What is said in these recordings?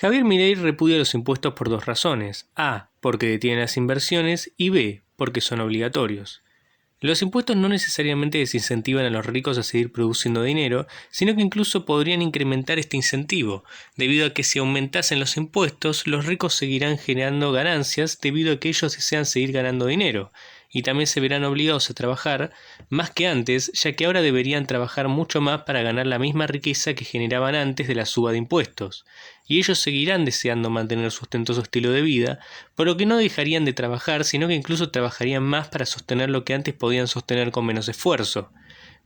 Javier Milei repudia los impuestos por dos razones: A, porque detienen las inversiones, y B, porque son obligatorios. Los impuestos no necesariamente desincentivan a los ricos a seguir produciendo dinero, sino que incluso podrían incrementar este incentivo, debido a que si aumentasen los impuestos, los ricos seguirán generando ganancias debido a que ellos desean seguir ganando dinero, y también se verán obligados a trabajar más que antes, ya que ahora deberían trabajar mucho más para ganar la misma riqueza que generaban antes de la suba de impuestos, y ellos seguirán deseando mantener su ostentoso estilo de vida, por lo que no dejarían de trabajar, sino que incluso trabajarían más para sostener lo que antes podían sostener con menos esfuerzo.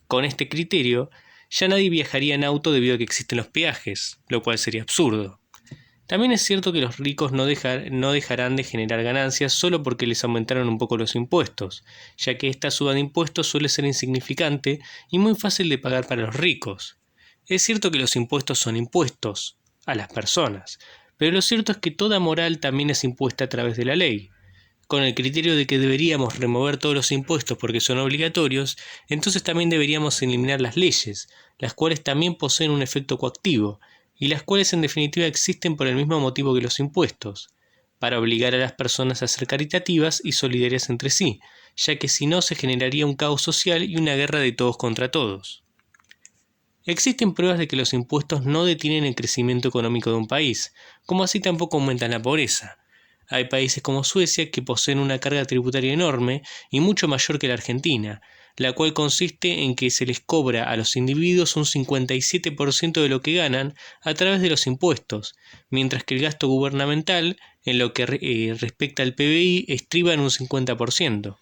Con este criterio, ya nadie viajaría en auto debido a que existen los peajes, lo cual sería absurdo. También es cierto que los ricos no dejarán de generar ganancias solo porque les aumentaron un poco los impuestos, ya que esta suba de impuestos suele ser insignificante y muy fácil de pagar para los ricos. Es cierto que los impuestos son impuestos a las personas, pero lo cierto es que toda moral también es impuesta a través de la ley. Con el criterio de que deberíamos remover todos los impuestos porque son obligatorios, entonces también deberíamos eliminar las leyes, las cuales también poseen un efecto coactivo, y las cuales en definitiva existen por el mismo motivo que los impuestos, para obligar a las personas a ser caritativas y solidarias entre sí, ya que si no se generaría un caos social y una guerra de todos contra todos. Existen pruebas de que los impuestos no detienen el crecimiento económico de un país, como así tampoco aumentan la pobreza. Hay países como Suecia que poseen una carga tributaria enorme y mucho mayor que la Argentina, la cual consiste en que se les cobra a los individuos un 57% de lo que ganan a través de los impuestos, mientras que el gasto gubernamental, en lo que respecta al PBI, estriba en un 50%.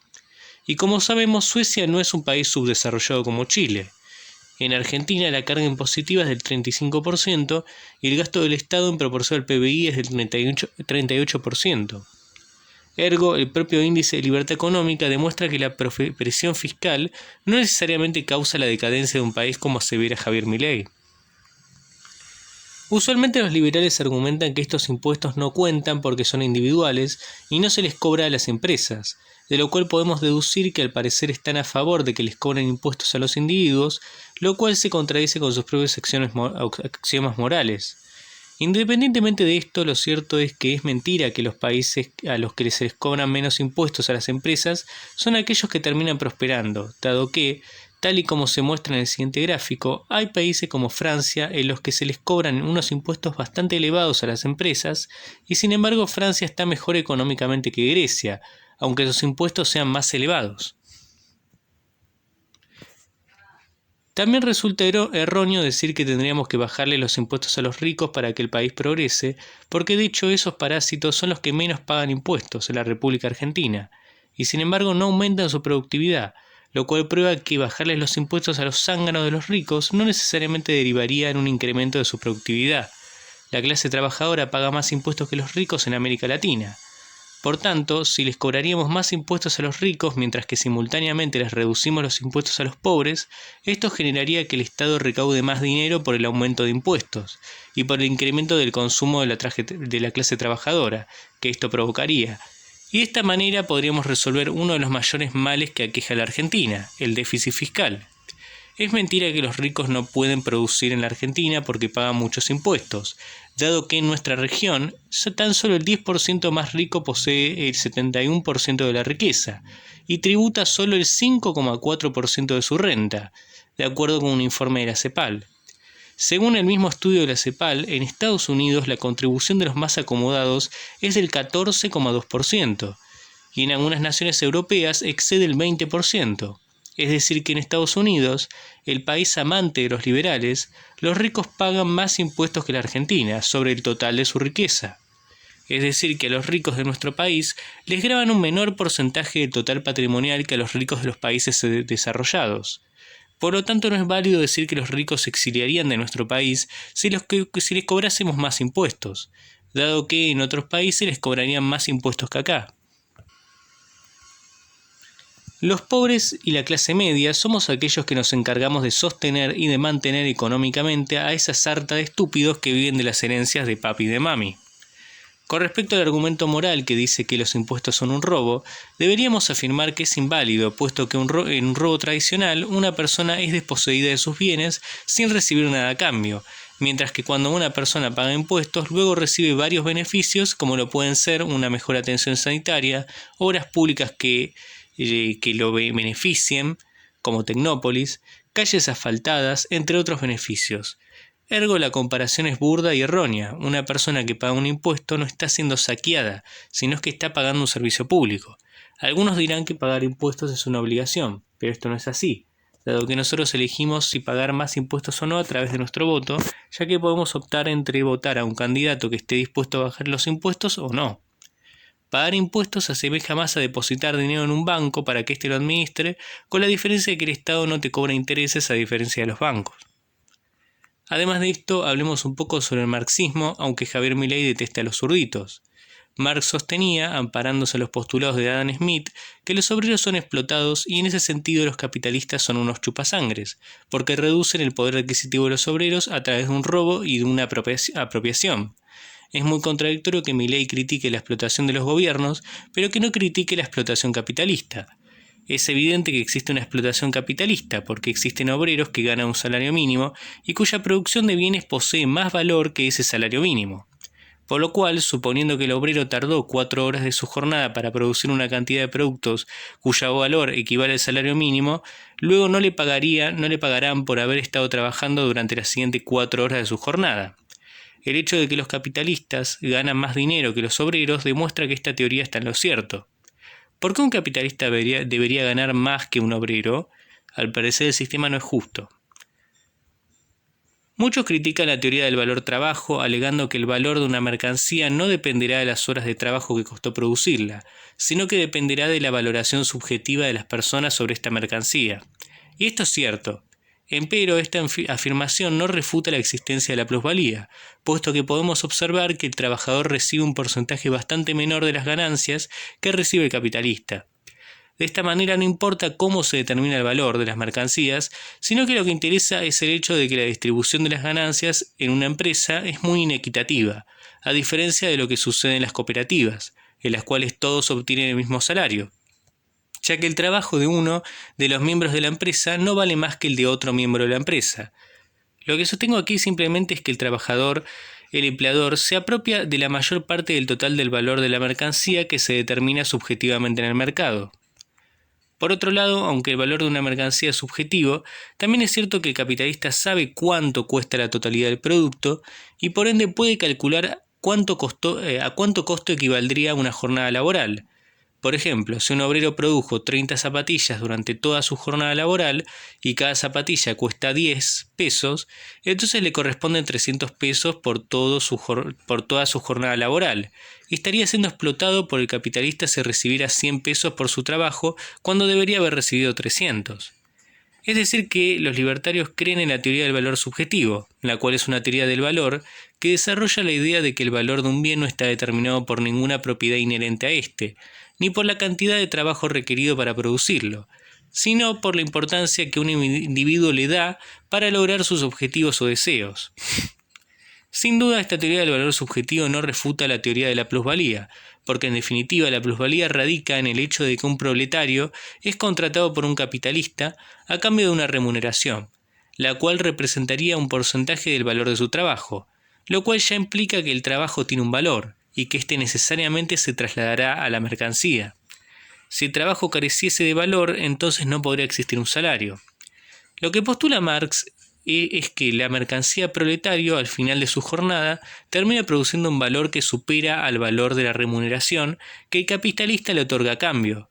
Y como sabemos, Suecia no es un país subdesarrollado como Chile. En Argentina la carga impositiva es del 35% y el gasto del Estado en proporción al PBI es del 38%. Ergo, el propio índice de libertad económica demuestra que la presión fiscal no necesariamente causa la decadencia de un país como asevera Javier Milei. Usualmente los liberales argumentan que estos impuestos no cuentan porque son individuales y no se les cobra a las empresas, de lo cual podemos deducir que al parecer están a favor de que les cobren impuestos a los individuos, lo cual se contradice con sus propios axiomas morales. Independientemente de esto, lo cierto es que es mentira que los países a los que se les cobran menos impuestos a las empresas son aquellos que terminan prosperando, dado que, tal y como se muestra en el siguiente gráfico, hay países como Francia en los que se les cobran unos impuestos bastante elevados a las empresas y sin embargo Francia está mejor económicamente que Grecia, aunque sus impuestos sean más elevados. También resulta erróneo decir que tendríamos que bajarle los impuestos a los ricos para que el país progrese, porque de hecho esos parásitos son los que menos pagan impuestos en la República Argentina, y sin embargo no aumentan su productividad, lo cual prueba que bajarles los impuestos a los zánganos de los ricos no necesariamente derivaría en un incremento de su productividad. La clase trabajadora paga más impuestos que los ricos en América Latina. Por tanto, si les cobraríamos más impuestos a los ricos mientras que simultáneamente les reducimos los impuestos a los pobres, esto generaría que el Estado recaude más dinero por el aumento de impuestos y por el incremento del consumo de la clase trabajadora, que esto provocaría. Y de esta manera podríamos resolver uno de los mayores males que aqueja a la Argentina, el déficit fiscal. Es mentira que los ricos no pueden producir en la Argentina porque pagan muchos impuestos, dado que en nuestra región tan solo el 10% más rico posee el 71% de la riqueza y tributa solo el 5,4% de su renta, de acuerdo con un informe de la CEPAL. Según el mismo estudio de la CEPAL, en Estados Unidos la contribución de los más acomodados es del 14,2% y en algunas naciones europeas excede el 20%. Es decir que en Estados Unidos, el país amante de los liberales, los ricos pagan más impuestos que la Argentina sobre el total de su riqueza. Es decir que a los ricos de nuestro país les graban un menor porcentaje del total patrimonial que a los ricos de los países desarrollados. Por lo tanto, no es válido decir que los ricos se exiliarían de nuestro país si les cobrásemos más impuestos, dado que en otros países les cobrarían más impuestos que acá. Los pobres y la clase media somos aquellos que nos encargamos de sostener y de mantener económicamente a esa sarta de estúpidos que viven de las herencias de papi y de mami. Con respecto al argumento moral que dice que los impuestos son un robo, deberíamos afirmar que es inválido, puesto que en un robo tradicional una persona es desposeída de sus bienes sin recibir nada a cambio, mientras que cuando una persona paga impuestos, luego recibe varios beneficios, como lo pueden ser una mejor atención sanitaria, obras públicas que lo beneficien, como Tecnópolis, calles asfaltadas, entre otros beneficios. Ergo, la comparación es burda y errónea. Una persona que paga un impuesto no está siendo saqueada, sino que está pagando un servicio público. Algunos dirán que pagar impuestos es una obligación, pero esto no es así, dado que nosotros elegimos si pagar más impuestos o no a través de nuestro voto, ya que podemos optar entre votar a un candidato que esté dispuesto a bajar los impuestos o no. Pagar impuestos se asemeja más a depositar dinero en un banco para que éste lo administre, con la diferencia de que el Estado no te cobra intereses a diferencia de los bancos. Además de esto, hablemos un poco sobre el marxismo, aunque Javier Milei detesta a los zurditos. Marx sostenía, amparándose a los postulados de Adam Smith, que los obreros son explotados y en ese sentido los capitalistas son unos chupasangres, porque reducen el poder adquisitivo de los obreros a través de un robo y de una apropiación. Es muy contradictorio que Milei critique la explotación de los gobiernos, pero que no critique la explotación capitalista. Es evidente que existe una explotación capitalista porque existen obreros que ganan un salario mínimo y cuya producción de bienes posee más valor que ese salario mínimo. Por lo cual, suponiendo que el obrero tardó 4 horas de su jornada para producir una cantidad de productos cuyo valor equivale al salario mínimo, luego no le pagarán por haber estado trabajando durante las siguientes 4 horas de su jornada. El hecho de que los capitalistas ganan más dinero que los obreros demuestra que esta teoría está en lo cierto. ¿Por qué un capitalista debería ganar más que un obrero? Al parecer el sistema no es justo. Muchos critican la teoría del valor trabajo, alegando que el valor de una mercancía no dependerá de las horas de trabajo que costó producirla, sino que dependerá de la valoración subjetiva de las personas sobre esta mercancía. Y esto es cierto. Empero, esta afirmación no refuta la existencia de la plusvalía, puesto que podemos observar que el trabajador recibe un porcentaje bastante menor de las ganancias que recibe el capitalista. De esta manera no importa cómo se determina el valor de las mercancías, sino que lo que interesa es el hecho de que la distribución de las ganancias en una empresa es muy inequitativa, a diferencia de lo que sucede en las cooperativas, en las cuales todos obtienen el mismo salario, ya que el trabajo de uno de los miembros de la empresa no vale más que el de otro miembro de la empresa. Lo que sostengo aquí simplemente es que el empleador, se apropia de la mayor parte del total del valor de la mercancía que se determina subjetivamente en el mercado. Por otro lado, aunque el valor de una mercancía es subjetivo, también es cierto que el capitalista sabe cuánto cuesta la totalidad del producto y por ende puede calcular a cuánto costo equivaldría una jornada laboral. Por ejemplo, si un obrero produjo 30 zapatillas durante toda su jornada laboral y cada zapatilla cuesta 10 pesos, entonces le corresponden 300 pesos por toda su jornada laboral. Y estaría siendo explotado por el capitalista si recibiera 100 pesos por su trabajo cuando debería haber recibido 300. Es decir que los libertarios creen en la teoría del valor subjetivo, la cual es una teoría del valor que desarrolla la idea de que el valor de un bien no está determinado por ninguna propiedad inherente a éste, ni por la cantidad de trabajo requerido para producirlo, sino por la importancia que un individuo le da para lograr sus objetivos o deseos. Sin duda, esta teoría del valor subjetivo no refuta la teoría de la plusvalía, porque en definitiva la plusvalía radica en el hecho de que un proletario es contratado por un capitalista a cambio de una remuneración, la cual representaría un porcentaje del valor de su trabajo, lo cual ya implica que el trabajo tiene un valor y que éste necesariamente se trasladará a la mercancía. Si el trabajo careciese de valor, entonces no podría existir un salario. Lo que postula Marx es que la mercancía proletario al final de su jornada termina produciendo un valor que supera al valor de la remuneración que el capitalista le otorga a cambio,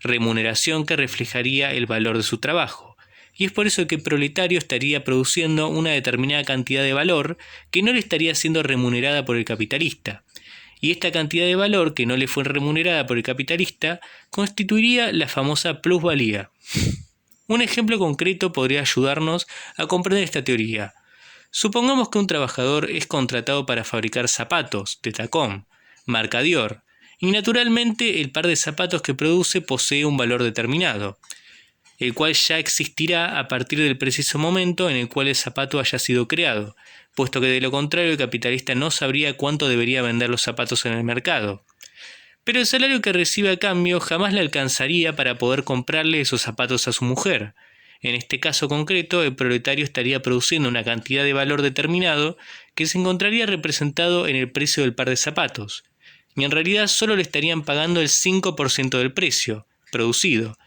remuneración que reflejaría el valor de su trabajo. Y es por eso que el proletario estaría produciendo una determinada cantidad de valor que no le estaría siendo remunerada por el capitalista. Y esta cantidad de valor que no le fue remunerada por el capitalista constituiría la famosa plusvalía. Un ejemplo concreto podría ayudarnos a comprender esta teoría. Supongamos que un trabajador es contratado para fabricar zapatos de tacón, marca Dior, y naturalmente el par de zapatos que produce posee un valor determinado, el cual ya existirá a partir del preciso momento en el cual el zapato haya sido creado, puesto que de lo contrario el capitalista no sabría cuánto debería vender los zapatos en el mercado. Pero el salario que recibe a cambio jamás le alcanzaría para poder comprarle esos zapatos a su mujer. En este caso concreto, el proletario estaría produciendo una cantidad de valor determinado que se encontraría representado en el precio del par de zapatos, y en realidad solo le estarían pagando el 5% del precio producido,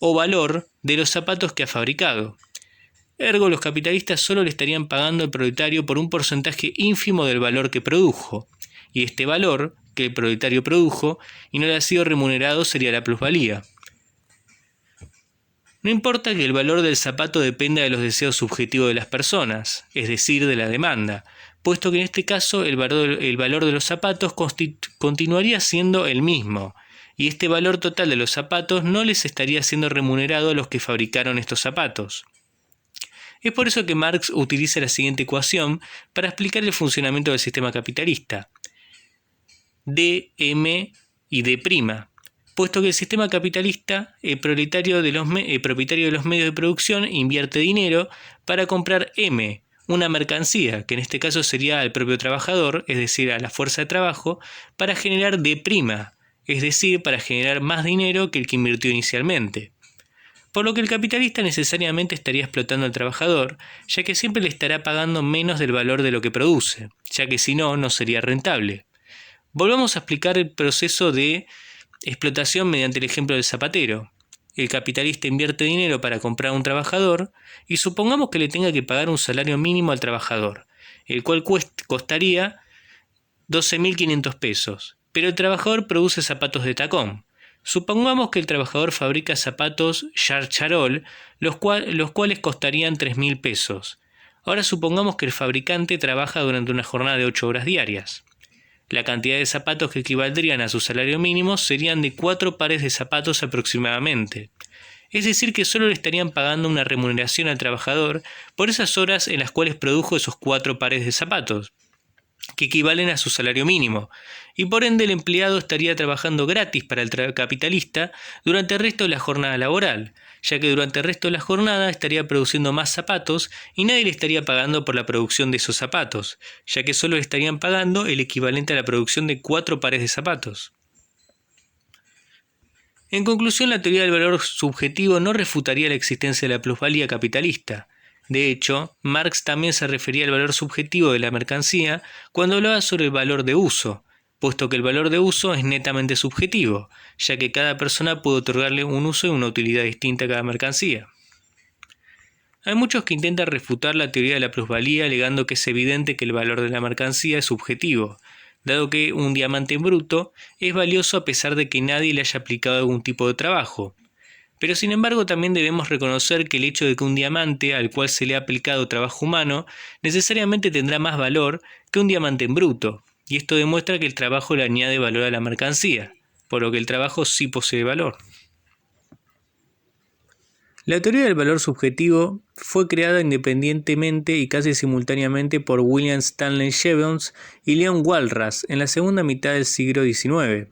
o valor de los zapatos que ha fabricado. Ergo, los capitalistas solo le estarían pagando al proletario por un porcentaje ínfimo del valor que produjo, y este valor que el proletario produjo y no le ha sido remunerado sería la plusvalía. No importa que el valor del zapato dependa de los deseos subjetivos de las personas, es decir, de la demanda, puesto que en este caso el valor de los zapatos continuaría siendo el mismo, y este valor total de los zapatos no les estaría siendo remunerado a los que fabricaron estos zapatos. Es por eso que Marx utiliza la siguiente ecuación para explicar el funcionamiento del sistema capitalista. Dm y D', puesto que el sistema capitalista, el propietario de los medios de producción, invierte dinero para comprar M, una mercancía, que en este caso sería al propio trabajador, es decir, a la fuerza de trabajo, para generar D', es decir, para generar más dinero que el que invirtió inicialmente. Por lo que el capitalista necesariamente estaría explotando al trabajador, ya que siempre le estará pagando menos del valor de lo que produce, ya que si no, no sería rentable. Volvamos a explicar el proceso de explotación mediante el ejemplo del zapatero. El capitalista invierte dinero para comprar a un trabajador y supongamos que le tenga que pagar un salario mínimo al trabajador, el cual costaría 12.500 pesos, pero el trabajador produce zapatos de tacón. Supongamos que el trabajador fabrica zapatos charol, los cuales costarían 3.000 pesos. Ahora supongamos que el fabricante trabaja durante una jornada de 8 horas diarias. La cantidad de zapatos que equivaldrían a su salario mínimo serían de 4 pares de zapatos aproximadamente. Es decir, que solo le estarían pagando una remuneración al trabajador por esas horas en las cuales produjo esos 4 pares de zapatos, que equivalen a su salario mínimo, y por ende el empleado estaría trabajando gratis para el capitalista durante el resto de la jornada laboral, ya que durante el resto de la jornada estaría produciendo más zapatos y nadie le estaría pagando por la producción de esos zapatos, ya que solo le estarían pagando el equivalente a la producción de 4 pares de zapatos. En conclusión, la teoría del valor subjetivo no refutaría la existencia de la plusvalía capitalista. De hecho, Marx también se refería al valor subjetivo de la mercancía cuando hablaba sobre el valor de uso, puesto que el valor de uso es netamente subjetivo, ya que cada persona puede otorgarle un uso y una utilidad distinta a cada mercancía. Hay muchos que intentan refutar la teoría de la plusvalía alegando que es evidente que el valor de la mercancía es subjetivo, dado que un diamante en bruto es valioso a pesar de que nadie le haya aplicado algún tipo de trabajo. Pero sin embargo también debemos reconocer que el hecho de que un diamante al cual se le ha aplicado trabajo humano necesariamente tendrá más valor que un diamante en bruto, y esto demuestra que el trabajo le añade valor a la mercancía, por lo que el trabajo sí posee valor. La teoría del valor subjetivo fue creada independientemente y casi simultáneamente por William Stanley Jevons y Leon Walras en la segunda mitad del siglo XIX,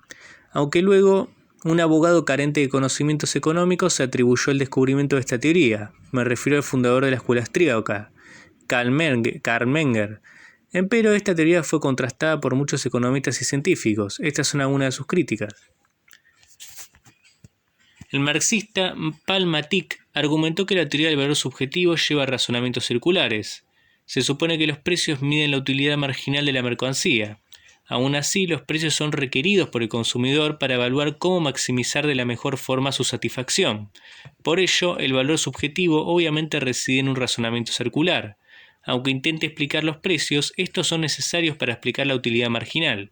aunque luego un abogado carente de conocimientos económicos se atribuyó el descubrimiento de esta teoría. Me refiero al fundador de la escuela austríaca, Karl Menger. Empero esta teoría fue contrastada por muchos economistas y científicos. Estas son algunas de sus críticas. El marxista Paul Matic argumentó que la teoría del valor subjetivo lleva razonamientos circulares. Se supone que los precios miden la utilidad marginal de la mercancía. Aún así, los precios son requeridos por el consumidor para evaluar cómo maximizar de la mejor forma su satisfacción. Por ello, el valor subjetivo obviamente reside en un razonamiento circular. Aunque intente explicar los precios, estos son necesarios para explicar la utilidad marginal.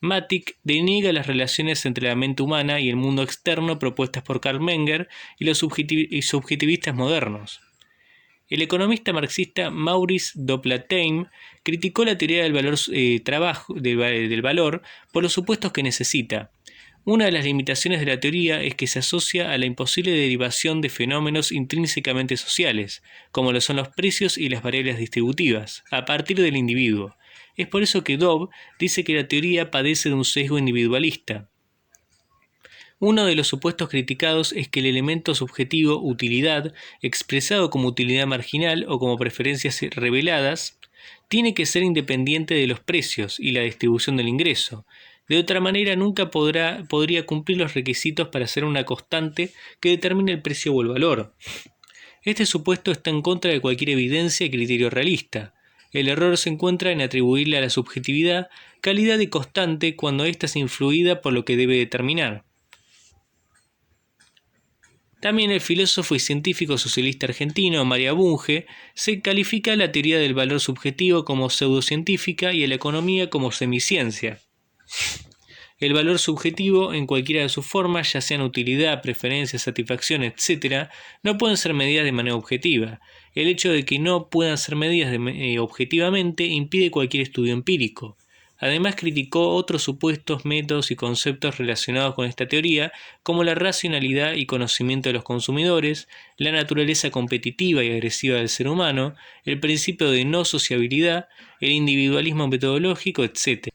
Matic deniega las relaciones entre la mente humana y el mundo externo propuestas por Karl Menger y los subjetivistas modernos. El economista marxista Maurice Duplatain criticó la teoría del valor por los supuestos que necesita. Una de las limitaciones de la teoría es que se asocia a la imposible derivación de fenómenos intrínsecamente sociales, como lo son los precios y las variables distributivas, a partir del individuo. Es por eso que Dobb dice que la teoría padece de un sesgo individualista. Uno de los supuestos criticados es que el elemento subjetivo utilidad, expresado como utilidad marginal o como preferencias reveladas, tiene que ser independiente de los precios y la distribución del ingreso. De otra manera, nunca podría cumplir los requisitos para ser una constante que determine el precio o el valor. Este supuesto está en contra de cualquier evidencia y criterio realista. El error se encuentra en atribuirle a la subjetividad calidad de constante cuando ésta es influida por lo que debe determinar. También el filósofo y científico socialista argentino María Bunge se califica la teoría del valor subjetivo como pseudocientífica y a la economía como semiciencia. El valor subjetivo, en cualquiera de sus formas, ya sean utilidad, preferencia, satisfacción, etc., no pueden ser medidas de manera objetiva. El hecho de que no puedan ser medidas objetivamente impide cualquier estudio empírico. Además, criticó otros supuestos métodos y conceptos relacionados con esta teoría, como la racionalidad y conocimiento de los consumidores, la naturaleza competitiva y agresiva del ser humano, el principio de no sociabilidad, el individualismo metodológico, etc.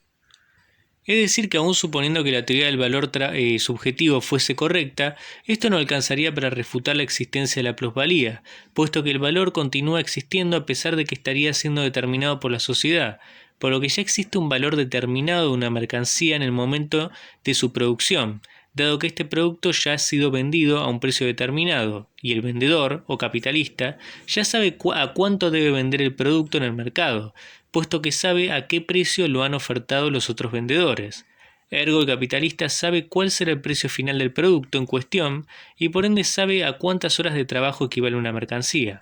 Es decir, que aun suponiendo que la teoría del valor subjetivo fuese correcta, esto no alcanzaría para refutar la existencia de la plusvalía, puesto que el valor continúa existiendo a pesar de que estaría siendo determinado por la sociedad, por lo que ya existe un valor determinado de una mercancía en el momento de su producción, dado que este producto ya ha sido vendido a un precio determinado, y el vendedor, o capitalista, ya sabe a cuánto debe vender el producto en el mercado, puesto que sabe a qué precio lo han ofertado los otros vendedores. Ergo, el capitalista sabe cuál será el precio final del producto en cuestión y por ende sabe a cuántas horas de trabajo equivale una mercancía.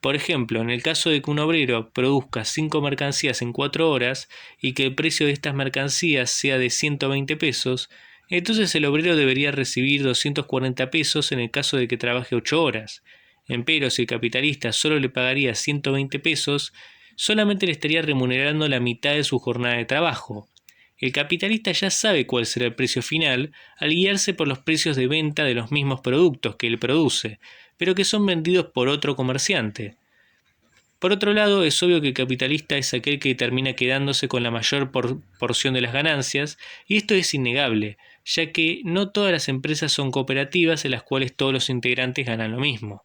Por ejemplo, en el caso de que un obrero produzca 5 mercancías en 4 horas y que el precio de estas mercancías sea de 120 pesos, entonces el obrero debería recibir 240 pesos en el caso de que trabaje 8 horas. Empero, si el capitalista solo le pagaría 120 pesos, solamente le estaría remunerando la mitad de su jornada de trabajo. El capitalista ya sabe cuál será el precio final al guiarse por los precios de venta de los mismos productos que él produce, pero que son vendidos por otro comerciante. Por otro lado, es obvio que el capitalista es aquel que termina quedándose con la mayor porción de las ganancias, y esto es innegable, ya que no todas las empresas son cooperativas en las cuales todos los integrantes ganan lo mismo.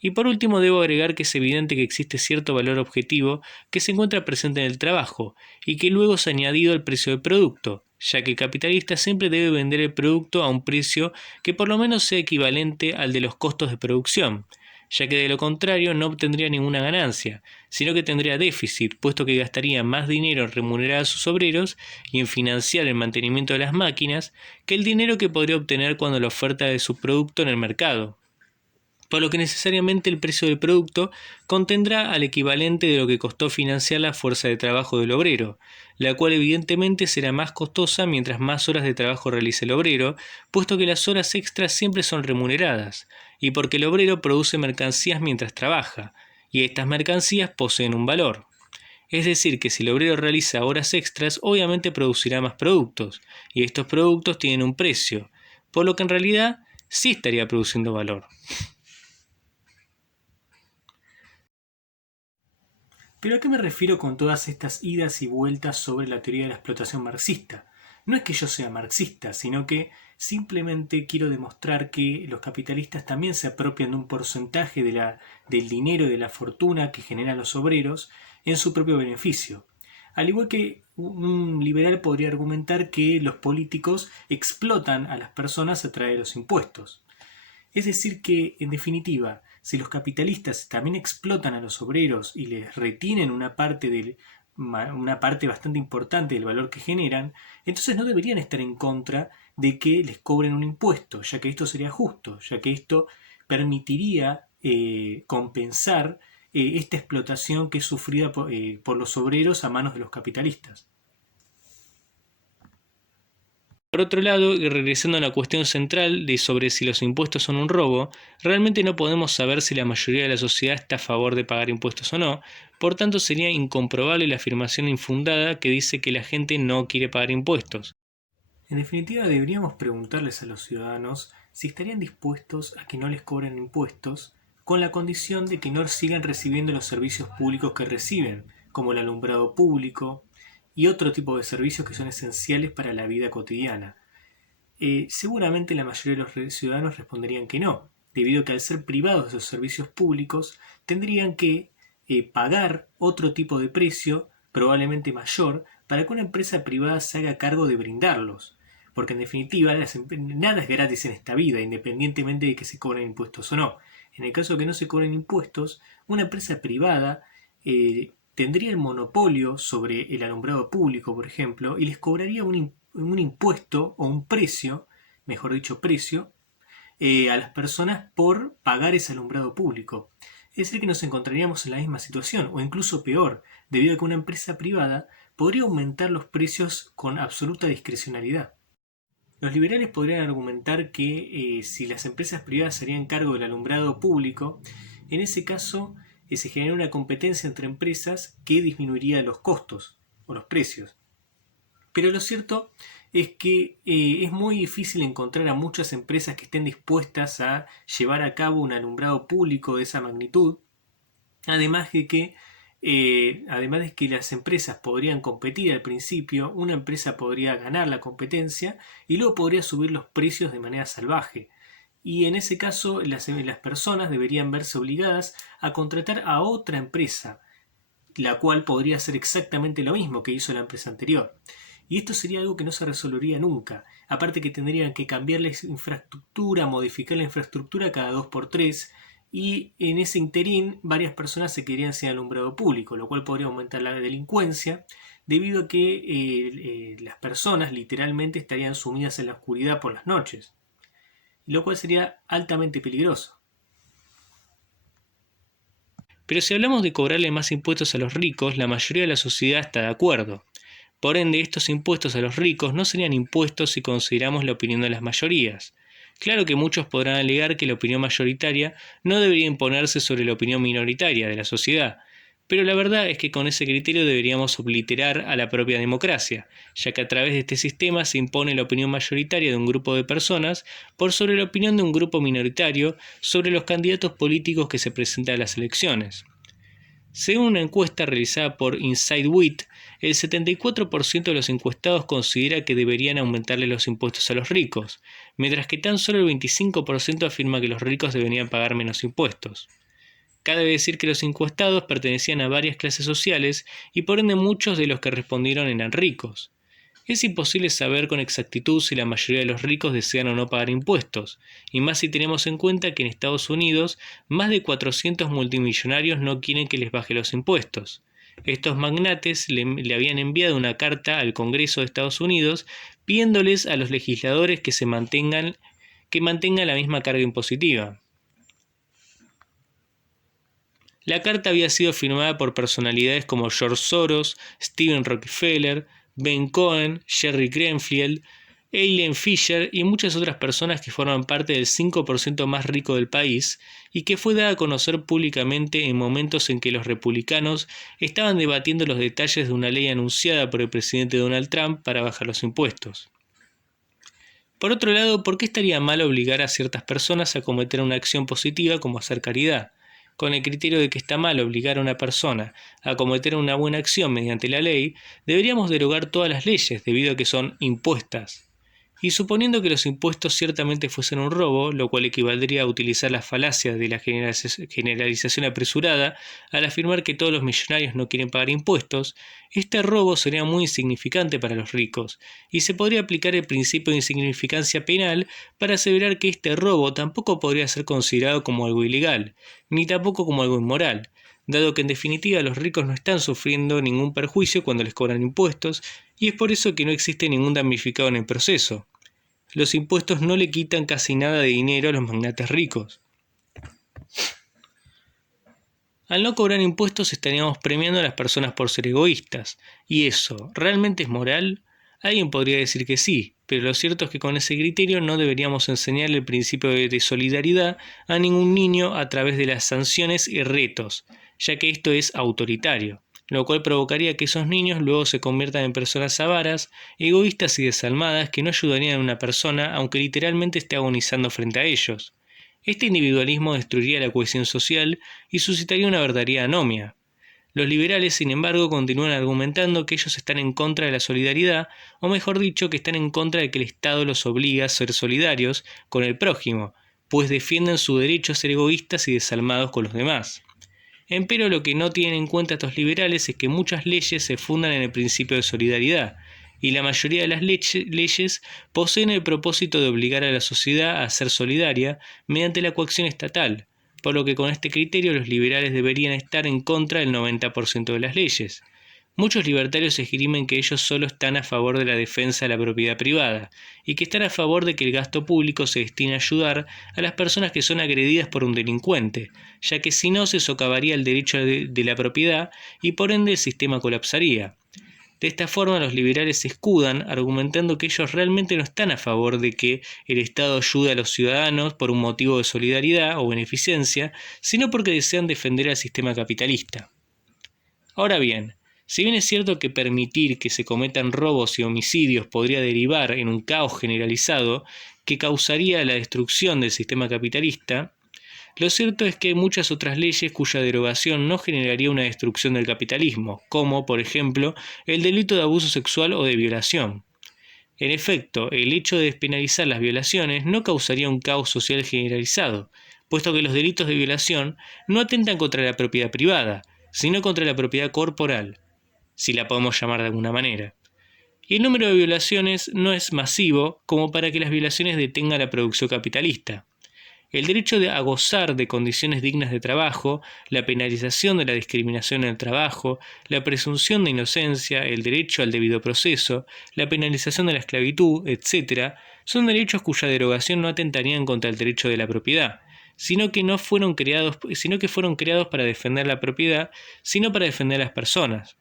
Y por último, debo agregar que es evidente que existe cierto valor objetivo que se encuentra presente en el trabajo y que luego es añadido al precio del producto, ya que el capitalista siempre debe vender el producto a un precio que por lo menos sea equivalente al de los costos de producción, ya que de lo contrario no obtendría ninguna ganancia, sino que tendría déficit, puesto que gastaría más dinero en remunerar a sus obreros y en financiar el mantenimiento de las máquinas que el dinero que podría obtener cuando la oferta de su producto en el mercado, por lo que necesariamente el precio del producto contendrá al equivalente de lo que costó financiar la fuerza de trabajo del obrero, la cual evidentemente será más costosa mientras más horas de trabajo realice el obrero, puesto que las horas extras siempre son remuneradas, y porque el obrero produce mercancías mientras trabaja, y estas mercancías poseen un valor. Es decir, que si el obrero realiza horas extras, obviamente producirá más productos, y estos productos tienen un precio, por lo que en realidad sí estaría produciendo valor. ¿Pero a qué me refiero con todas estas idas y vueltas sobre la teoría de la explotación marxista? No es que yo sea marxista, sino que simplemente quiero demostrar que los capitalistas también se apropian de un porcentaje del dinero y de la fortuna que generan los obreros en su propio beneficio. Al igual que un liberal podría argumentar que los políticos explotan a las personas a través de los impuestos. Es decir que, en definitiva, si los capitalistas también explotan a los obreros y les retienen una parte bastante importante del valor que generan, entonces no deberían estar en contra de que les cobren un impuesto, ya que esto sería justo, ya que esto permitiría compensar esta explotación que es sufrida por los obreros a manos de los capitalistas. Por otro lado, y regresando a la cuestión central de sobre si los impuestos son un robo, realmente no podemos saber si la mayoría de la sociedad está a favor de pagar impuestos o no, por tanto sería incomprobable la afirmación infundada que dice que la gente no quiere pagar impuestos. En definitiva, deberíamos preguntarles a los ciudadanos si estarían dispuestos a que no les cobren impuestos con la condición de que no sigan recibiendo los servicios públicos que reciben, como el alumbrado público y otro tipo de servicios que son esenciales para la vida cotidiana. Seguramente la mayoría de los ciudadanos responderían que no, debido a que al ser privados de esos servicios públicos tendrían que pagar otro tipo de precio, probablemente mayor, para que una empresa privada se haga cargo de brindarlos. Porque en definitiva nada es gratis en esta vida, independientemente de que se cobren impuestos o no. En el caso de que no se cobren impuestos, una empresa privada tendría el monopolio sobre el alumbrado público, por ejemplo, y les cobraría un impuesto o un precio, mejor dicho, precio, a las personas por pagar ese alumbrado público. Es decir, que nos encontraríamos en la misma situación, o incluso peor, debido a que una empresa privada podría aumentar los precios con absoluta discrecionalidad. Los liberales podrían argumentar que si las empresas privadas se harían cargo del alumbrado público, en ese caso se generaría una competencia entre empresas que disminuiría los costos o los precios. Pero lo cierto es que es muy difícil encontrar a muchas empresas que estén dispuestas a llevar a cabo un alumbrado público de esa magnitud, además de que las empresas podrían competir al principio, una empresa podría ganar la competencia y luego podría subir los precios de manera salvaje. Y en ese caso las personas deberían verse obligadas a contratar a otra empresa, la cual podría hacer exactamente lo mismo que hizo la empresa anterior. Y esto sería algo que no se resolvería nunca. Aparte que tendrían que cambiar la infraestructura, modificar la infraestructura cada 2x3, y en ese interín varias personas se quedarían sin alumbrado público, lo cual podría aumentar la delincuencia, debido a que las personas literalmente estarían sumidas en la oscuridad por las noches, lo cual sería altamente peligroso. Pero si hablamos de cobrarle más impuestos a los ricos, la mayoría de la sociedad está de acuerdo. Por ende, estos impuestos a los ricos no serían impuestos si consideramos la opinión de las mayorías. Claro que muchos podrán alegar que la opinión mayoritaria no debería imponerse sobre la opinión minoritaria de la sociedad, pero la verdad es que con ese criterio deberíamos obliterar a la propia democracia, ya que a través de este sistema se impone la opinión mayoritaria de un grupo de personas por sobre la opinión de un grupo minoritario sobre los candidatos políticos que se presentan a las elecciones. Según una encuesta realizada por InsideWit, el 74% de los encuestados considera que deberían aumentarle los impuestos a los ricos, mientras que tan solo el 25% afirma que los ricos deberían pagar menos impuestos. Cabe decir que los encuestados pertenecían a varias clases sociales y por ende muchos de los que respondieron eran ricos. Es imposible saber con exactitud si la mayoría de los ricos desean o no pagar impuestos, y más si tenemos en cuenta que en Estados Unidos más de 400 multimillonarios no quieren que les baje los impuestos. Estos magnates le habían enviado una carta al Congreso de Estados Unidos pidiéndoles a los legisladores que mantengan la misma carga impositiva. La carta había sido firmada por personalidades como George Soros, Steven Rockefeller, Ben Cohen, Jerry Greenfield, Eileen Fisher y muchas otras personas que forman parte del 5% más rico del país y que fue dada a conocer públicamente en momentos en que los republicanos estaban debatiendo los detalles de una ley anunciada por el presidente Donald Trump para bajar los impuestos. Por otro lado, ¿por qué estaría mal obligar a ciertas personas a cometer una acción positiva como hacer caridad? Con el criterio de que está mal obligar a una persona a cometer una buena acción mediante la ley, deberíamos derogar todas las leyes debido a que son impuestas. Y suponiendo que los impuestos ciertamente fuesen un robo, lo cual equivaldría a utilizar la falacia de la generalización apresurada al afirmar que todos los millonarios no quieren pagar impuestos, este robo sería muy insignificante para los ricos, y se podría aplicar el principio de insignificancia penal para aseverar que este robo tampoco podría ser considerado como algo ilegal, ni tampoco como algo inmoral, dado que en definitiva los ricos no están sufriendo ningún perjuicio cuando les cobran impuestos, y es por eso que no existe ningún damnificado en el proceso. Los impuestos no le quitan casi nada de dinero a los magnates ricos. Al no cobrar impuestos estaríamos premiando a las personas por ser egoístas. ¿Y eso realmente es moral? Alguien podría decir que sí, pero lo cierto es que con ese criterio no deberíamos enseñarle el principio de solidaridad a ningún niño a través de las sanciones y retos, ya que esto es autoritario, lo cual provocaría que esos niños luego se conviertan en personas avaras, egoístas y desalmadas que no ayudarían a una persona aunque literalmente esté agonizando frente a ellos. Este individualismo destruiría la cohesión social y suscitaría una verdadera anomia. Los liberales, sin embargo, continúan argumentando que ellos están en contra de la solidaridad, o mejor dicho, que están en contra de que el Estado los obligue a ser solidarios con el prójimo, pues defienden su derecho a ser egoístas y desalmados con los demás. Empero lo que no tienen en cuenta estos liberales es que muchas leyes se fundan en el principio de solidaridad, y la mayoría de las leyes poseen el propósito de obligar a la sociedad a ser solidaria mediante la coacción estatal, por lo que con este criterio los liberales deberían estar en contra del 90% de las leyes. Muchos libertarios esgrimen que ellos solo están a favor de la defensa de la propiedad privada y que están a favor de que el gasto público se destine a ayudar a las personas que son agredidas por un delincuente, ya que si no se socavaría el derecho de la propiedad y por ende el sistema colapsaría. De esta forma los liberales se escudan argumentando que ellos realmente no están a favor de que el Estado ayude a los ciudadanos por un motivo de solidaridad o beneficencia, sino porque desean defender al sistema capitalista. Ahora bien, si bien es cierto que permitir que se cometan robos y homicidios podría derivar en un caos generalizado que causaría la destrucción del sistema capitalista, lo cierto es que hay muchas otras leyes cuya derogación no generaría una destrucción del capitalismo, como, por ejemplo, el delito de abuso sexual o de violación. En efecto, el hecho de despenalizar las violaciones no causaría un caos social generalizado, puesto que los delitos de violación no atentan contra la propiedad privada, sino contra la propiedad corporal, si la podemos llamar de alguna manera. Y el número de violaciones no es masivo como para que las violaciones detengan la producción capitalista. El derecho a gozar de condiciones dignas de trabajo, la penalización de la discriminación en el trabajo, la presunción de inocencia, el derecho al debido proceso, la penalización de la esclavitud, etc., son derechos cuya derogación no atentarían contra el derecho de la propiedad, sino que fueron creados para defender la propiedad, sino para defender a las personas.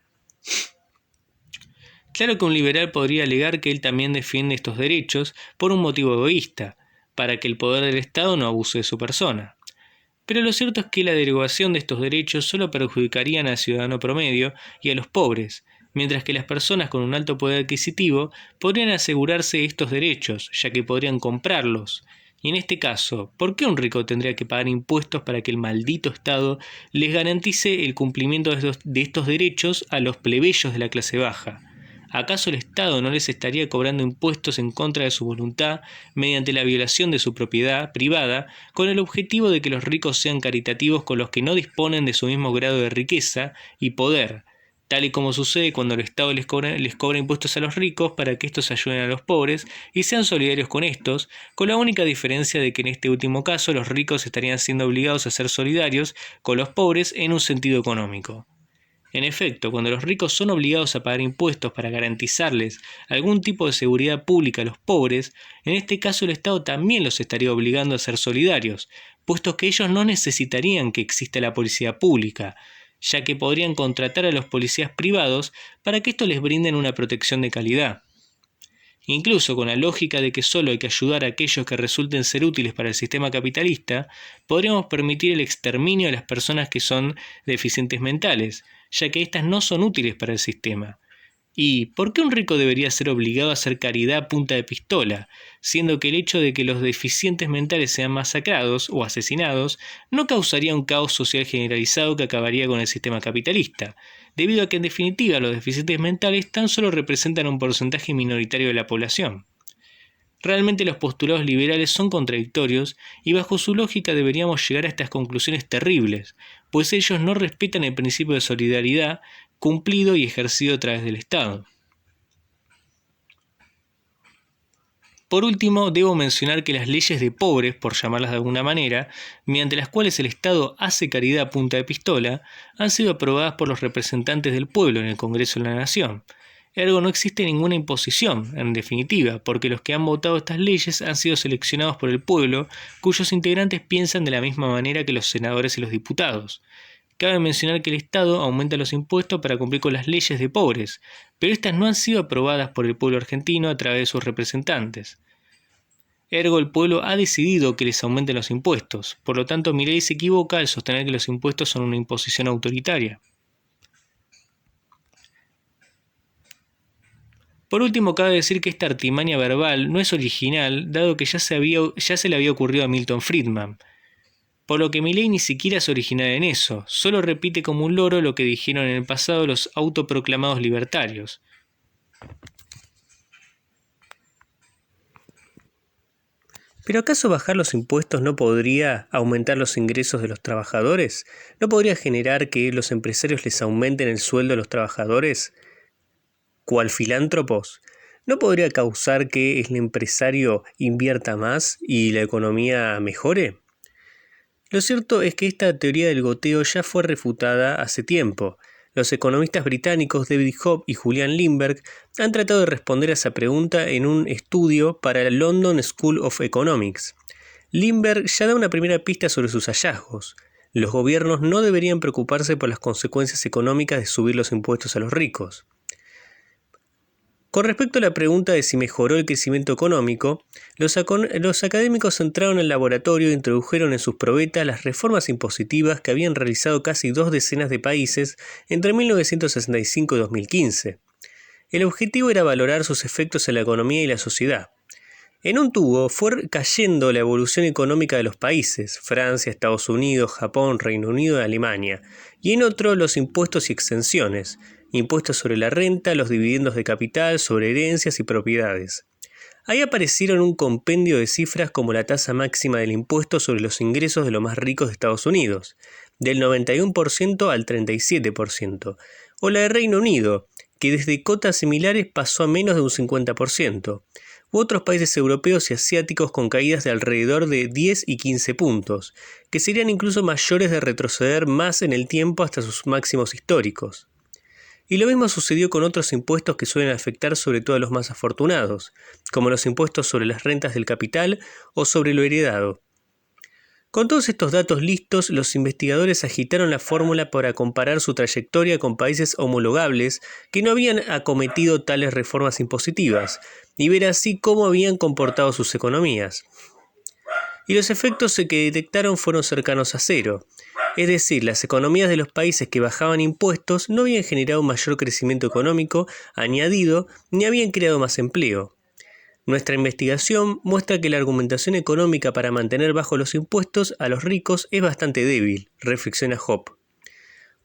Claro que un liberal podría alegar que él también defiende estos derechos por un motivo egoísta, para que el poder del Estado no abuse de su persona. Pero lo cierto es que la derogación de estos derechos solo perjudicarían al ciudadano promedio y a los pobres, mientras que las personas con un alto poder adquisitivo podrían asegurarse estos derechos, ya que podrían comprarlos. Y en este caso, ¿por qué un rico tendría que pagar impuestos para que el maldito Estado les garantice el cumplimiento de estos derechos a los plebeyos de la clase baja? ¿Acaso el Estado no les estaría cobrando impuestos en contra de su voluntad mediante la violación de su propiedad privada con el objetivo de que los ricos sean caritativos con los que no disponen de su mismo grado de riqueza y poder, tal y como sucede cuando el Estado les cobra impuestos a los ricos para que estos ayuden a los pobres y sean solidarios con estos, con la única diferencia de que en este último caso los ricos estarían siendo obligados a ser solidarios con los pobres en un sentido económico? En efecto, cuando los ricos son obligados a pagar impuestos para garantizarles algún tipo de seguridad pública a los pobres, en este caso el Estado también los estaría obligando a ser solidarios, puesto que ellos no necesitarían que exista la policía pública, ya que podrían contratar a los policías privados para que estos les brinden una protección de calidad. Incluso con la lógica de que solo hay que ayudar a aquellos que resulten ser útiles para el sistema capitalista, podríamos permitir el exterminio de las personas que son deficientes mentales, ya que éstas no son útiles para el sistema. ¿Y por qué un rico debería ser obligado a hacer caridad a punta de pistola, siendo que el hecho de que los deficientes mentales sean masacrados o asesinados no causaría un caos social generalizado que acabaría con el sistema capitalista, debido a que en definitiva los deficientes mentales tan solo representan un porcentaje minoritario de la población? Realmente los postulados liberales son contradictorios y bajo su lógica deberíamos llegar a estas conclusiones terribles, pues ellos no respetan el principio de solidaridad cumplido y ejercido a través del Estado. Por último, debo mencionar que las leyes de pobres, por llamarlas de alguna manera, mediante las cuales el Estado hace caridad a punta de pistola, han sido aprobadas por los representantes del pueblo en el Congreso de la Nación. Ergo, no existe ninguna imposición, en definitiva, porque los que han votado estas leyes han sido seleccionados por el pueblo, cuyos integrantes piensan de la misma manera que los senadores y los diputados. Cabe mencionar que el Estado aumenta los impuestos para cumplir con las leyes de pobres, pero estas no han sido aprobadas por el pueblo argentino a través de sus representantes. Ergo, el pueblo ha decidido que les aumenten los impuestos, por lo tanto Milei se equivoca al sostener que los impuestos son una imposición autoritaria. Por último, cabe decir que esta artimaña verbal no es original, dado que ya se le había ocurrido a Milton Friedman, por lo que Milei ni siquiera es original en eso, solo repite como un loro lo que dijeron en el pasado los autoproclamados libertarios. ¿Pero acaso bajar los impuestos no podría aumentar los ingresos de los trabajadores? ¿No podría generar que los empresarios les aumenten el sueldo a los trabajadores? ¿Cual filántropos? ¿No podría causar que el empresario invierta más y la economía mejore? Lo cierto es que esta teoría del goteo ya fue refutada hace tiempo. Los economistas británicos David Hobbes y Julian Limberg han tratado de responder a esa pregunta en un estudio para la London School of Economics. Limberg ya da una primera pista sobre sus hallazgos. Los gobiernos no deberían preocuparse por las consecuencias económicas de subir los impuestos a los ricos. Con respecto a la pregunta de si mejoró el crecimiento económico, los académicos entraron al laboratorio e introdujeron en sus probetas las reformas impositivas que habían realizado casi 2 decenas de países entre 1965 y 2015. El objetivo era valorar sus efectos en la economía y la sociedad. En un tubo fue cayendo la evolución económica de los países, Francia, Estados Unidos, Japón, Reino Unido y Alemania, y en otro los impuestos y exenciones, impuestos sobre la renta, los dividendos de capital, sobre herencias y propiedades. Ahí aparecieron un compendio de cifras como la tasa máxima del impuesto sobre los ingresos de los más ricos de Estados Unidos, del 91% al 37%, o la de Reino Unido, que desde cotas similares pasó a menos de un 50%, u otros países europeos y asiáticos con caídas de alrededor de 10 y 15 puntos, que serían incluso mayores de retroceder más en el tiempo hasta sus máximos históricos. Y lo mismo sucedió con otros impuestos que suelen afectar sobre todo a los más afortunados, como los impuestos sobre las rentas del capital o sobre lo heredado. Con todos estos datos listos, los investigadores agitaron la fórmula para comparar su trayectoria con países homologables que no habían acometido tales reformas impositivas, y ver así cómo habían comportado sus economías. Y los efectos que detectaron fueron cercanos a cero. Es decir, las economías de los países que bajaban impuestos no habían generado un mayor crecimiento económico añadido ni habían creado más empleo. Nuestra investigación muestra que la argumentación económica para mantener bajos los impuestos a los ricos es bastante débil, reflexiona Hobbes.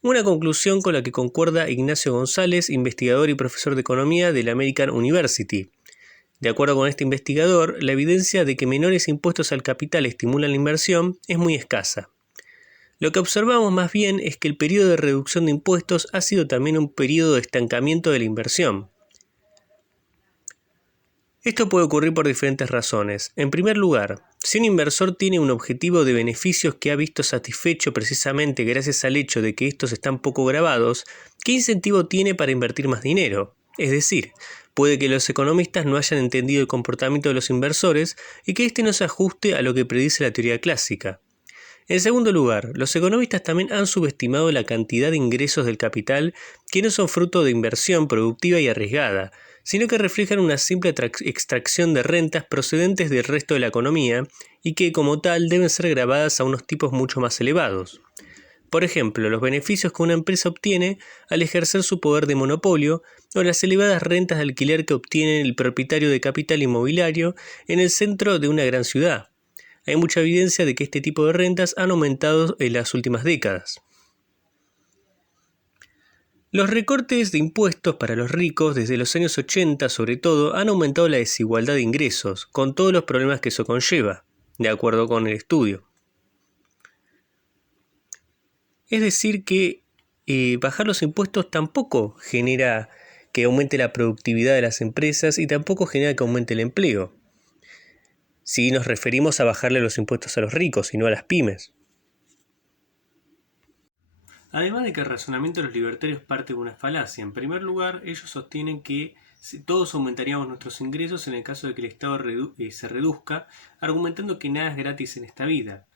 Una conclusión con la que concuerda Ignacio González, investigador y profesor de economía de la American University. De acuerdo con este investigador, la evidencia de que menores impuestos al capital estimulan la inversión es muy escasa. Lo que observamos más bien es que el periodo de reducción de impuestos ha sido también un periodo de estancamiento de la inversión. Esto puede ocurrir por diferentes razones. En primer lugar, si un inversor tiene un objetivo de beneficios que ha visto satisfecho precisamente gracias al hecho de que estos están poco gravados, ¿qué incentivo tiene para invertir más dinero? Es decir, puede que los economistas no hayan entendido el comportamiento de los inversores y que éste no se ajuste a lo que predice la teoría clásica. En segundo lugar, los economistas también han subestimado la cantidad de ingresos del capital que no son fruto de inversión productiva y arriesgada, sino que reflejan una simple extracción de rentas procedentes del resto de la economía y que, como tal, deben ser gravadas a unos tipos mucho más elevados. Por ejemplo, los beneficios que una empresa obtiene al ejercer su poder de monopolio o las elevadas rentas de alquiler que obtiene el propietario de capital inmobiliario en el centro de una gran ciudad. Hay mucha evidencia de que este tipo de rentas han aumentado en las últimas décadas. Los recortes de impuestos para los ricos desde los años 80 sobre todo han aumentado la desigualdad de ingresos, con todos los problemas que eso conlleva, de acuerdo con el estudio. Es decir que bajar los impuestos tampoco genera que aumente la productividad de las empresas y tampoco genera que aumente el empleo. Si nos referimos a bajarle los impuestos a los ricos y no a las pymes. Además de que el razonamiento de los libertarios parte de una falacia. En primer lugar, ellos sostienen que todos aumentaríamos nuestros ingresos en el caso de que el Estado se reduzca, argumentando que nada es gratis en esta vida.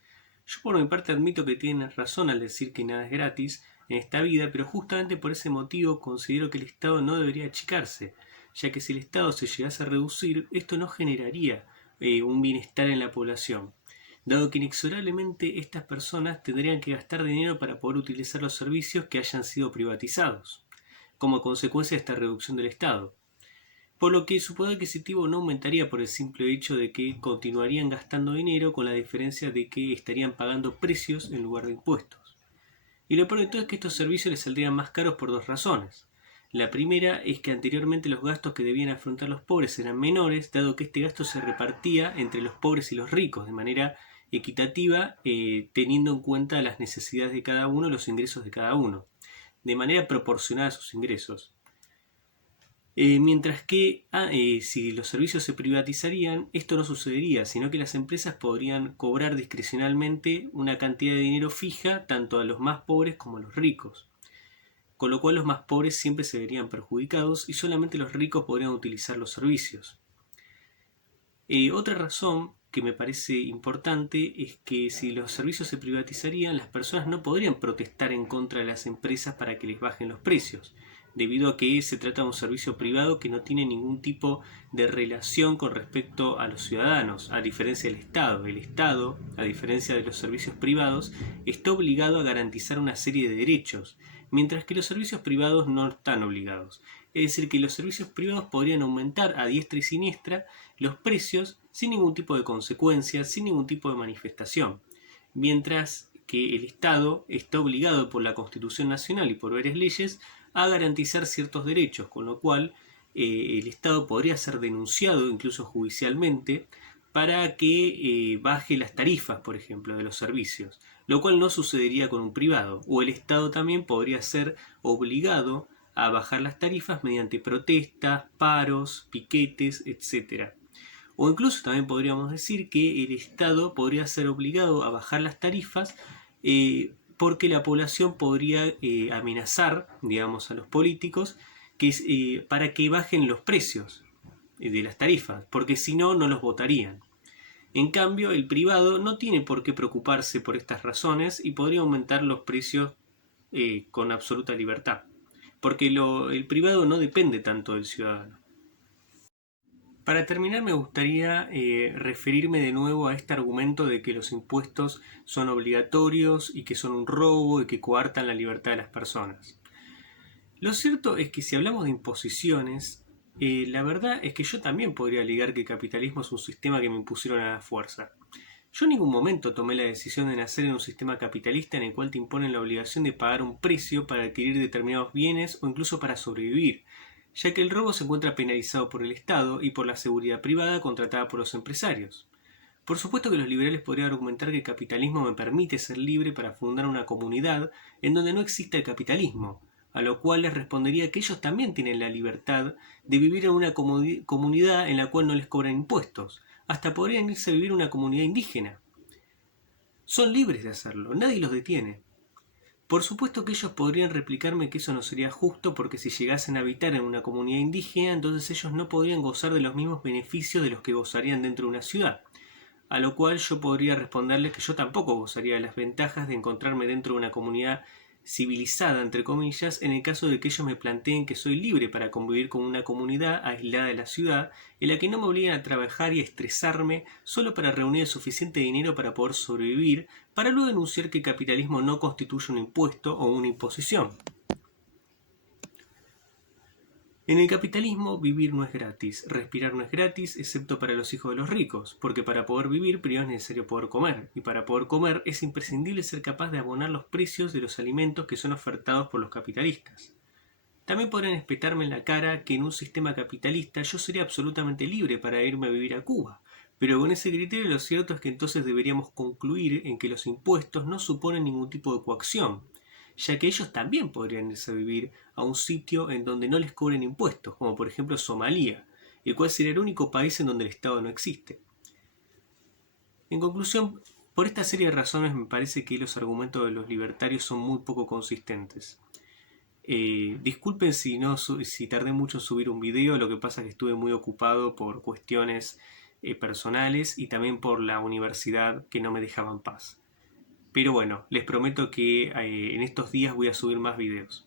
Yo por mi parte admito que tienen razón al decir que nada es gratis en esta vida, pero justamente por ese motivo considero que el Estado no debería achicarse, ya que si el Estado se llegase a reducir, esto no generaría un bienestar en la población, dado que inexorablemente estas personas tendrían que gastar dinero para poder utilizar los servicios que hayan sido privatizados, como consecuencia de esta reducción del Estado. Por lo que su poder adquisitivo no aumentaría por el simple hecho de que continuarían gastando dinero, con la diferencia de que estarían pagando precios en lugar de impuestos. Y lo peor de todo es que estos servicios les saldrían más caros por 2 razones. La primera es que anteriormente los gastos que debían afrontar los pobres eran menores, dado que este gasto se repartía entre los pobres y los ricos de manera equitativa, teniendo en cuenta las necesidades de cada uno y los ingresos de cada uno, de manera proporcional a sus ingresos. Mientras que si los servicios se privatizarían, esto no sucedería, sino que las empresas podrían cobrar discrecionalmente una cantidad de dinero fija tanto a los más pobres como a los ricos, con lo cual los más pobres siempre se verían perjudicados y solamente los ricos podrían utilizar los servicios. Otra razón que me parece importante es que si los servicios se privatizarían, las personas no podrían protestar en contra de las empresas para que les bajen los precios, debido a que se trata de un servicio privado que no tiene ningún tipo de relación con respecto a los ciudadanos, a diferencia del Estado. El Estado, a diferencia de los servicios privados, está obligado a garantizar una serie de derechos, mientras que los servicios privados no están obligados. Es decir, que los servicios privados podrían aumentar a diestra y siniestra los precios sin ningún tipo de consecuencias, sin ningún tipo de manifestación, mientras que el Estado está obligado por la Constitución Nacional y por varias leyes a garantizar ciertos derechos, con lo cual el Estado podría ser denunciado incluso judicialmente para que baje las tarifas, por ejemplo, de los servicios, lo cual no sucedería con un privado, o el Estado también podría ser obligado a bajar las tarifas mediante protestas, paros, piquetes, etc. O incluso también podríamos decir que el Estado podría ser obligado a bajar las tarifas porque la población podría amenazar, digamos, a los políticos para que bajen los precios de las tarifas, porque si no, no los votarían. En cambio, el privado no tiene por qué preocuparse por estas razones y podría aumentar los precios con absoluta libertad, porque el privado no depende tanto del ciudadano. Para terminar, me gustaría referirme de nuevo a este argumento de que los impuestos son obligatorios y que son un robo y que coartan la libertad de las personas. Lo cierto es que si hablamos de imposiciones, la verdad es que yo también podría alegar que el capitalismo es un sistema que me impusieron a la fuerza. Yo en ningún momento tomé la decisión de nacer en un sistema capitalista en el cual te imponen la obligación de pagar un precio para adquirir determinados bienes o incluso para sobrevivir, ya que el robo se encuentra penalizado por el Estado y por la seguridad privada contratada por los empresarios. Por supuesto que los liberales podrían argumentar que el capitalismo me permite ser libre para fundar una comunidad en donde no exista el capitalismo, a lo cual les respondería que ellos también tienen la libertad de vivir en una comunidad en la cual no les cobran impuestos. Hasta podrían irse a vivir en una comunidad indígena. Son libres de hacerlo, nadie los detiene. Por supuesto que ellos podrían replicarme que eso no sería justo porque si llegasen a habitar en una comunidad indígena, entonces ellos no podrían gozar de los mismos beneficios de los que gozarían dentro de una ciudad. A lo cual yo podría responderles que yo tampoco gozaría de las ventajas de encontrarme dentro de una comunidad civilizada, entre comillas, en el caso de que ellos me planteen que soy libre para convivir con una comunidad aislada de la ciudad, en la que no me obligan a trabajar y a estresarme solo para reunir el suficiente dinero para poder sobrevivir, para luego denunciar que el capitalismo no constituye un impuesto o una imposición. En el capitalismo vivir no es gratis, respirar no es gratis, excepto para los hijos de los ricos, porque para poder vivir primero es necesario poder comer, y para poder comer es imprescindible ser capaz de abonar los precios de los alimentos que son ofertados por los capitalistas. También podrían espetarme en la cara que en un sistema capitalista yo sería absolutamente libre para irme a vivir a Cuba, pero con ese criterio lo cierto es que entonces deberíamos concluir en que los impuestos no suponen ningún tipo de coacción, ya que ellos también podrían irse a vivir a un sitio en donde no les cobren impuestos, como por ejemplo Somalia, el cual sería el único país en donde el Estado no existe. En conclusión, por esta serie de razones me parece que los argumentos de los libertarios son muy poco consistentes. Disculpen si tardé mucho en subir un video, lo que pasa es que estuve muy ocupado por cuestiones personales y también por la universidad que no me dejaba en paz. Pero bueno, les prometo que en estos días voy a subir más videos.